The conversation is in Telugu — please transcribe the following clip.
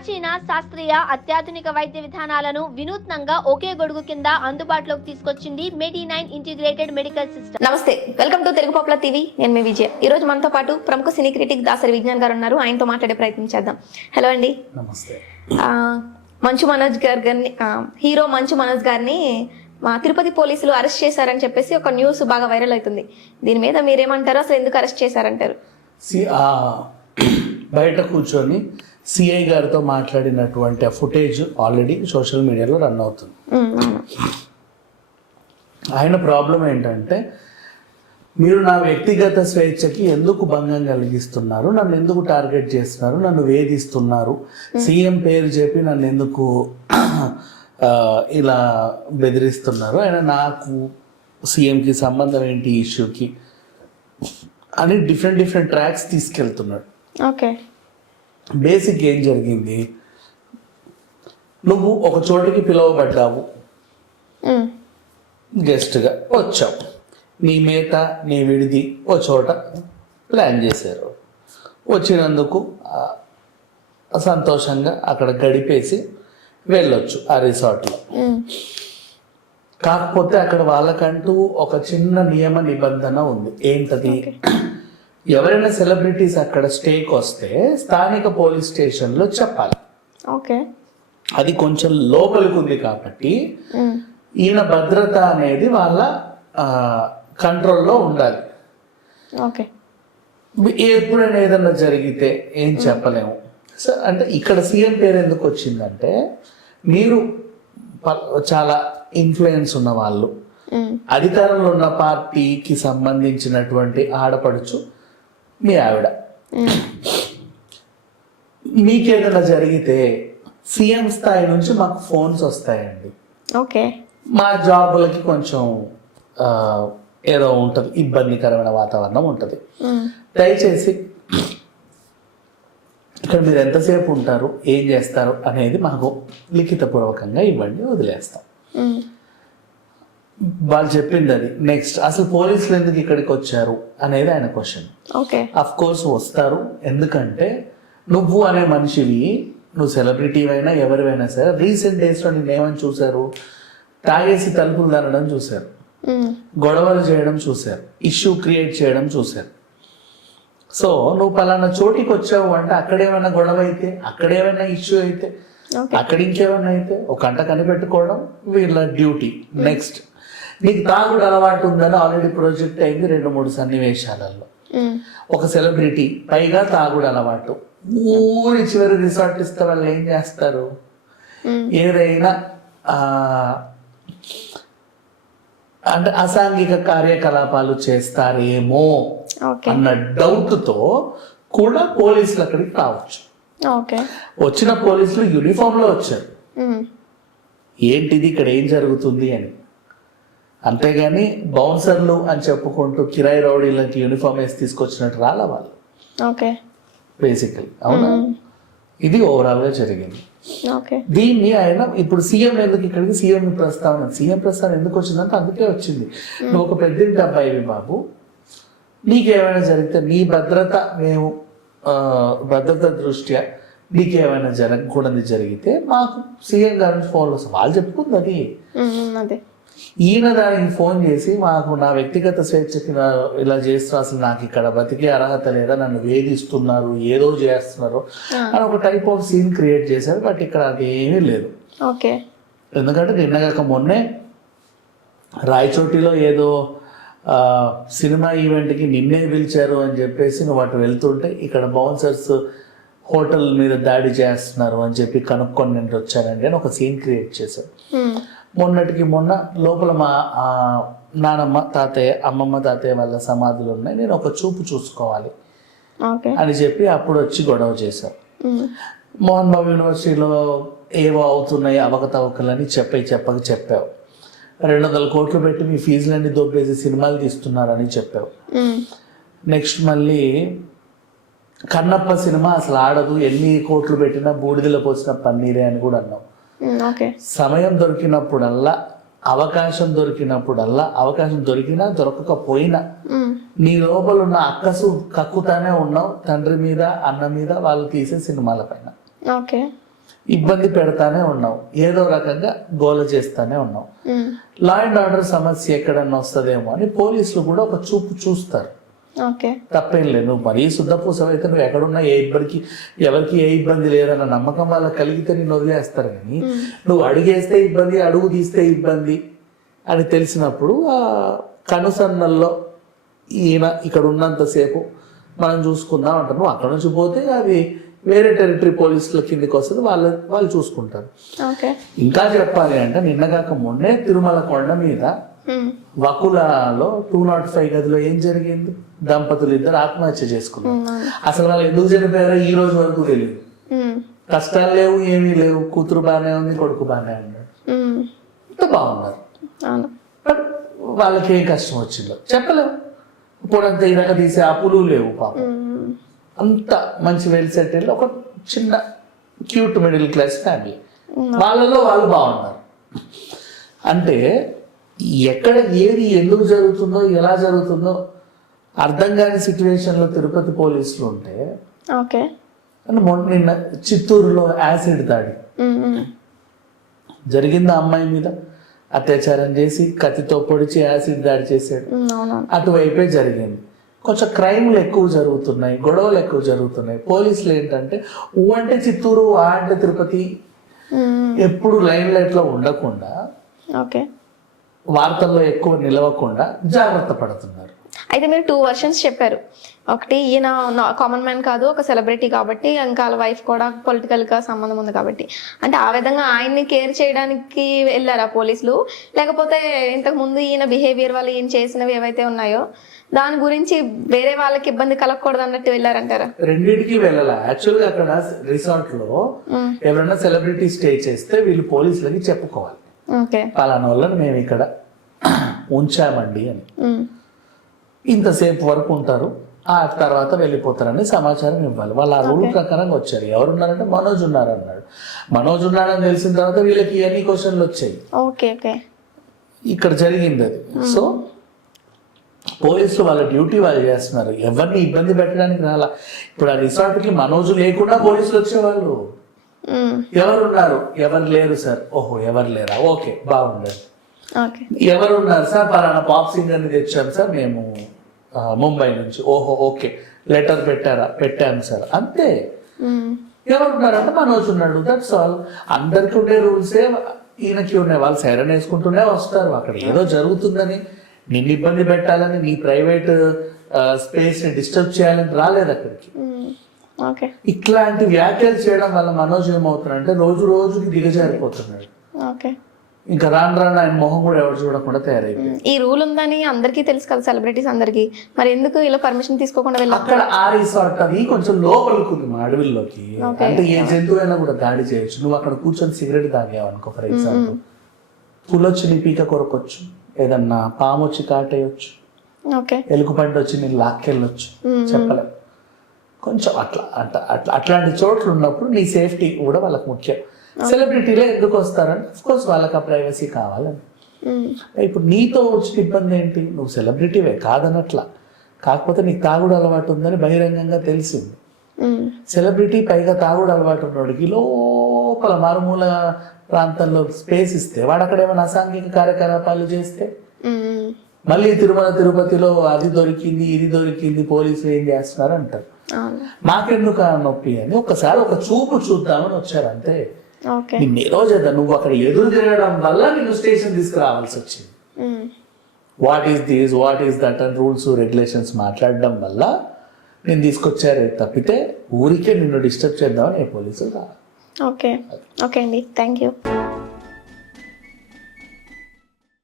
ప్రాచీన శాస్త్రీయ అత్యాధునిక వైద్య విధానాలను వినూత్నంగా ఒకే గొడుగు కింద అందుబాటులోకి తీసుకొచ్చింది మెడి9 ఇంటిగ్రేటెడ్ మెడికల్ సిస్టమ్. నమస్తే, welcome to Telugu popular TV. నేను మీ విజయ. ఈ రోజు మనతో పాటు ప్రముఖ సినీ క్రిటిక్ దాసరి విజ్ఞాన్ గారు ఉన్నారు. ఆయనతో మాట్లాడే ప్రయత్నం చేద్దాం. హలో అండి. నమస్తే. మంచు మనోజ్ గారిని హీరో మంచు మనోజ్ గారిని తిరుపతి పోలీసులు అరెస్ట్ చేశారని చెప్పేసి ఒక న్యూస్ బాగా వైరల్ అవుతుంది. దీని మీద మీరేమంటారు? అసలు ఎందుకు అరెస్ట్ చేశారంటారు? బయట కూర్చొని సిఐ గారితో మాట్లాడినటువంటి ఆ ఫుటేజ్ ఆల్రెడీ సోషల్ మీడియాలో రన్ అవుతుంది. ఆయన ప్రాబ్లం ఏంటంటే, మీరు నా వ్యక్తిగత స్వేచ్ఛకి ఎందుకు భంగం కలిగిస్తున్నారు, నన్ను ఎందుకు టార్గెట్ చేస్తున్నారు, నన్ను వేధిస్తున్నారు, సీఎం పేరు చెప్పి నన్ను ఎందుకు ఇలా బెదిరిస్తున్నారు, ఆయన నాకు సీఎంకి సంబంధం ఏంటి ఇష్యూకి అని డిఫరెంట్ ట్రాక్స్ తీసుకెళ్తున్నాడు. ఓకే, బేసిక్ ఏం జరిగింది, నువ్వు ఒక చోటికి పిలువబడ్డావు, గెస్ట్గా వచ్చావు, నీ మేత నీ విడిది ఓ చోట ప్లాన్ చేశారు, వచ్చినందుకు సంతోషంగా అక్కడ గడిపేసి వెళ్ళొచ్చు ఆ రిసార్ట్లో. కాకపోతే అక్కడ వాళ్ళకంటూ ఒక చిన్న నియమ నిబంధన ఉంది. ఏంటది? ఎవరైనా సెలబ్రిటీస్ అక్కడ స్టేకి వస్తే స్థానిక పోలీస్ స్టేషన్లో చెప్పాలి. ఓకే, అది కొంచెం లోపలికి ఉంది కాబట్టి ఈయన భద్రత అనేది వాళ్ళ కంట్రోల్లో ఉండాలి. ఓకే, ఎప్పుడైనా ఏదన్నా జరిగితే ఏం చెప్పలేము. సో అంటే ఇక్కడ సీఎం పేరు ఎందుకు వచ్చిందంటే, మీరు చాలా ఇన్ఫ్లుయెన్స్ ఉన్న వాళ్ళు, అధికారంలో ఉన్న పార్టీకి సంబంధించినటువంటి ఆడపడుచు మీ ఆవిడ, మీకేదైనా జరిగితే సీఎం స్థాయి నుంచి మాకు ఫోన్స్ వస్తాయండి. ఓకే, మా జాబులకి కొంచెం ఏదో ఉంటుంది, ఇబ్బందికరమైన వాతావరణం ఉంటుంది, దయచేసి ఇక్కడ మీరు ఎంతసేపు ఉంటారు, ఏం చేస్తారు అనేది మాకు లిఖితపూర్వకంగా ఇవ్వండి, వదిలేస్తాం. వాళ్ళు చెప్పింది అది. నెక్స్ట్, అసలు పోలీసులు ఎందుకు ఇక్కడికి వచ్చారు అనేది ఆయన క్వశ్చన్. ఓకే, అఫ్ కోర్స్ వస్తారు, ఎందుకంటే నువ్వు అనే మనిషివి, నువ్వు సెలబ్రిటీ అయినా ఎవరివైనా సరే, రీసెంట్ డేస్లో నేను ఏమని చూశారు, తాగేసి తలుపులు తనడం చూశారు, గొడవలు చేయడం చూశారు, ఇష్యూ క్రియేట్ చేయడం చూశారు. సో నువ్వు పలానా చోటికి వచ్చావు అంటే అక్కడేమైనా గొడవ అయితే, అక్కడేమైనా ఇష్యూ అయితే, అక్కడ ఇంకేమైనా అయితే ఒక గంట కనిపెట్టుకోవడం వీళ్ళ డ్యూటీ. నెక్స్ట్, నీకు తాగుడు అలవాటు ఉందని ఆల్రెడీ ప్రొజెక్ట్ అయింది 2-3 సన్నివేశాలలో. ఒక సెలబ్రిటీ, పైగా తాగుడు అలవాటు, ఊరి చివరి రిసార్ట్ ఇస్తే వాళ్ళు ఏం చేస్తారు, ఏదైనా అంటే అసాంఘిక కార్యకలాపాలు చేస్తారేమో అన్న డౌట్తో కూడా పోలీసులు అక్కడికి రావచ్చు. వచ్చిన పోలీసులు యూనిఫామ్ లో వచ్చారు, ఏంటిది ఇక్కడ ఏం జరుగుతుంది అని. అంతేగాని బౌన్సర్లు అని చెప్పుకుంటూ కిరాయి రౌడీలకి యూనిఫామ్ వేసి తీసుకొచ్చినట్టు రాలా వాళ్ళు. బేసికలీ అవునా, ఇది ఓవరాల్ గా జరిగింది. దీన్ని ఆయన ఇప్పుడు సీఎం ఎందుకు ఇక్కడికి సీఎం ప్రస్తావన ఎందుకు వచ్చిందంటే అందుకే వచ్చింది. నువ్వు ఒక పెద్దింటి అబ్బాయివి బాబు, నీకేమైనా జరిగితే నీ భద్రత, మేము భద్రత దృష్ట్యా నీకేమైనా జరగకూడదు జరిగితే మాకు సీఎం గారి ఫోన్లు వస్తాయి, వాళ్ళు చెప్పుకుంది అది. ఈయన దానికి ఫోన్ చేసి మాకు నా వ్యక్తిగత స్వేచ్ఛకి ఇలా చేస్తున్నారు, అసలు నాకు ఇక్కడ బతికే అర్హత లేదా, నన్ను వేధిస్తున్నారు, ఏదో చేస్తున్నారు అని ఒక టైప్ ఆఫ్ సీన్ క్రియేట్ చేశారు. బట్ ఇక్కడ అది ఏమీ లేదు. ఎందుకంటే నిన్నగాక మొన్నే రాయచోటిలో ఏదో సినిమా ఈవెంట్కి నిన్నే పిలిచారు అని చెప్పేసి నువ్వు అటు వెళ్తుంటే ఇక్కడ బౌన్సర్స్ హోటల్ మీద దాడి చేస్తున్నారు అని చెప్పి కనుక్కొని నేను వచ్చానండి అని ఒక సీన్ క్రియేట్ చేశారు. మొన్నటికి మొన్న లోపల మా నానమ్మ తాతయ్య, అమ్మమ్మ తాతయ్య వాళ్ళ సమాధులు ఉన్నాయి, నేను ఒక చూపు చూసుకోవాలి అని చెప్పి అప్పుడు వచ్చి గొడవ చేశారు. మోహన్ బాబు యూనివర్సిటీలో ఏవో అవుతున్నాయి అవకతవకలని చెప్పావు. 200 కోట్లు పెట్టి మీ ఫీజులన్నీ దొబ్బేసి సినిమాలు తీస్తున్నారని చెప్పావు. నెక్స్ట్ మళ్ళీ కన్నప్ప సినిమా అసలు ఆడదు, ఎన్ని కోట్లు పెట్టినా బూడిదలో పోసిన పన్నీరే అని కూడా అన్నావు. సమయం దొరికినప్పుడల్లా, అవకాశం దొరికినా దొరకకపోయినా నీ లోపల ఉన్న అక్కసు కక్కుతానే ఉన్నావు తండ్రి మీద, అన్న మీద, వాళ్ళు తీసే సినిమాల పైన. ఇబ్బంది పెడతానే ఉన్నావు, ఏదో రకంగా గోల చేస్తానే ఉన్నావు. లా అండ్ ఆర్డర్ సమస్య ఎక్కడన్నా వస్తుందేమో అని పోలీసులు కూడా ఒక చూపు చూస్తారు. తప్పేం లేదు, నువ్వు మరీ శుద్ధపూసవ అయితే నువ్వు ఎక్కడున్నా ఎవరికి ఏ ఇబ్బంది లేదన్న నమ్మకం వాళ్ళకి కలిగితే నిన్ను వదిలేస్తారు. కానీ నువ్వు అడిగేస్తే ఇబ్బంది, అడుగు తీస్తే ఇబ్బంది అని తెలిసినప్పుడు ఆ కనుసన్నల్లో ఈయన ఇక్కడ ఉన్నంతసేపు మనం చూసుకుందాం అంటారు. నువ్వు అక్కడ నుంచి పోతే అది వేరే టెరిటరీ పోలీసుల కిందకి వస్తుంది, వాళ్ళు చూసుకుంటారు. ఇంకా చెప్పాలి అంటే నిన్నగాక మొన్నే తిరుమల కొండ మీద వకులలో 205 గదిలో ఏం జరిగింది? దంపతులు ఇద్దరు ఆత్మహత్య చేసుకున్నారు. అసలు వాళ్ళు ఎందుకు చనిపోయారో ఈ రోజు వరకు తెలియదు. కష్టాలు లేవు, ఏమీ లేవు, కూతురు బాగానే ఉంది, కొడుకు బాగానే ఉన్నాడు, అంత బాగున్నారు. బట్ వాళ్ళకి ఏం కష్టం వచ్చిందో చెప్పలేము. ఇప్పుడంతా ఇరక తీసే అప్పులు లేవు పాపం. అంత మంచి వెల్ సెటిల్ ఒక చిన్న క్యూట్ మిడిల్ క్లాస్ ఫ్యామిలీ, వాళ్ళలో వాళ్ళు బాగున్నారు. అంటే ఎక్కడ ఏది ఎందుకు జరుగుతుందో ఎలా జరుగుతుందో అర్థం కాని సిచ్యువేషన్లో తిరుపతి పోలీసులు ఉంటే, నిన్న చిత్తూరులో యాసిడ్ దాడి జరిగింది. అమ్మాయి మీద అత్యాచారం చేసి కత్తితో పొడిచి యాసిడ్ దాడి చేశాడు. అటువైపే జరిగింది. కొంచెం క్రైమ్లు ఎక్కువ జరుగుతున్నాయి, గొడవలు ఎక్కువ జరుగుతున్నాయి. పోలీసులు ఏంటంటే అంటే చిత్తూరు, అంటే తిరుపతి ఎప్పుడు లైమ్ లైట్ లో ఉండకుండా, వార్తల్లో ఎక్కువ నిలవకుండా జాగ్రత్త పడుతున్నారు. అయితే మీరు 2 వర్షన్స్ చెప్పారు. ఒకటి, ఈయన కామన్ మ్యాన్ కాదు, ఒక సెలబ్రిటీ కాబట్టి, ఇంకా వాళ్ళ వైఫ్ కూడా పొలిటికల్ గా సంబంధం ఉంది కాబట్టి, అంటే ఆ విధంగా ఆయన్ని కేర్ చేయడానికి వెళ్ళారా పోలీసులు? లేకపోతే ఇంతకు ముందు ఈయన బిహేవియర్ వల్ల ఈయన చేసినవి ఏవైతే ఉన్నాయో దాని గురించి వేరే వాళ్ళకి ఇబ్బంది కలగకూడదు అన్నట్టు వెళ్ళారంటారా? రెండింటికి వెళ్ళాల. యాక్చువల్గా అక్కడ రిసార్ట్ లో ఎవరైనా సెలబ్రిటీ స్టే చేస్తే వీళ్ళు పోలీసులకి చెప్పుకోవాలి, పలానా వాళ్ళని మేము ఇక్కడ ఉంచామండి అని. ఇంతసేపు వరకు ఉంటారు, ఆ తర్వాత వెళ్ళిపోతారని సమాచారం ఇవ్వాలి. వాళ్ళు ఆ రూల్ ప్రకారంగా వచ్చారు. ఎవరున్నారంటే మనోజ్ ఉన్నారు అన్నాడు. మనోజ్ ఉన్నాడని తెలిసిన తర్వాత వీళ్ళకి ఎన్ని క్వశ్చన్లు వచ్చాయి. ఇక్కడ జరిగింది అది. సో పోలీసులు వాళ్ళ డ్యూటీ వాళ్ళు చేస్తున్నారు, ఎవరిని ఇబ్బంది పెట్టడానికి రాలా. ఇప్పుడు ఆ రిసార్ట్కి మనోజు లేకుండా పోలీసులు వచ్చేవాళ్ళు. ఎవరున్నారు? ఎవరు లేరు సార్. ఓహో, ఎవరు లేరా, ఓకే బాగుండదు. ఎవరున్నారు సార్? పలానా పాప్ సింగర్ ని తెచ్చాను సార్ మేము ముంబై నుంచి. ఓహో, ఓకే. లెటర్ పెట్టారా? పెట్టాను సార్. అంతే. ఎవరున్నారంటే మనోజ్ ఉన్నాడు, దట్స్ ఆల్. అందరికి ఉండే రూల్సే ఈయనకి ఉన్నాయి. వాళ్ళు సైరన్ వేసుకుంటూనే వస్తారు. అక్కడ ఏదో జరుగుతుందని, నిన్ను ఇబ్బంది పెట్టాలని, నీ ప్రైవేట్ స్పేస్ ని డిస్టర్బ్ చేయాలని రాలేదు అక్కడికి. ఇట్లాంటి వ్యాఖ్యలు చేయడం వల్ల మనోజ్ ఏమవుతున్నాడంటే రోజు రోజుకి దిగజారిపోతున్నాడు. ఇంకా రాను రాను ఆయన మొహం కూడా ఎవరు చూడకుండా తయారైంది. ఈ రూల్ ఉందని అందరికీ తెలుసు కదా, సెలబ్రిటీస్ అందరికి. మరి ఎందుకు ఇలా పర్మిషన్ తీసుకోకుండా వెళ్ళారు? అక్కడ ఆ రిసార్ట్ అది కొంచెం లోపలికి మా అడవిలోకి, అంటే ఏ జంతువు అయినా కూడా దాడి చేయొచ్చు. నువ్వు అక్కడ కూర్చొని సిగరెట్ తాగావు అనుకో, ఫర్ ఎగ్జాంపుల్, పులొచ్చి నీ పీక కొరకొచ్చు, ఏదన్నా పాము వచ్చి కాటేయచ్చు, ఎలుగుబంటి వచ్చి నేను లాక్కెళ్ళొచ్చు, చెప్పలేం. కొంచెం అట్లాంటి చోట్ల ఉన్నప్పుడు నీ సేఫ్టీ కూడా వాళ్ళకి ముఖ్యం. సెలబ్రిటీలో ఎందుకు వస్తారంటే అఫ్కోర్స్ వాళ్ళకి ఆ ప్రైవసీ కావాలని. ఇప్పుడు నీతో వచ్చిన ఇబ్బంది ఏంటి? నువ్వు సెలబ్రిటీవే కాదనట్లా, కాకపోతే నీకు తాగుడు అలవాటు ఉందని బహిరంగంగా తెలిసింది. సెలబ్రిటీ పైగా తాగుడు అలవాటు ఉన్నోడికి లోపల మారుమూల ప్రాంతంలో స్పేస్ ఇస్తే వాడు అక్కడ ఏమైనా అసాంఘిక కార్యకలాపాలు చేస్తే మళ్ళీ తిరుపతిలో అది దొరికింది, ఇది దొరికింది, పోలీసులు ఏం చేస్తున్నారు అంటారు. మాకెందుకు నొప్పి అని ఒకసారి ఒక చూపు చూద్దామని వచ్చారు అంతే. నిన్ను ఏదో చేద్దాం, నువ్వు అక్కడ ఎదురు తిరగడం వల్ల నిన్ను స్టేషన్ తీసుకురావాల్సి వచ్చింది. What is this, what is that అని రూల్స్ రెగ్యులేషన్స్ మాట్లాడడం వల్ల నేను తీసుకొచ్చారే తప్పితే ఊరికే నిన్ను డిస్టర్బ్ చేద్దామని ఏ పోలీసులు రావాలి. ఓకే అండి, థ్యాంక్ యూ.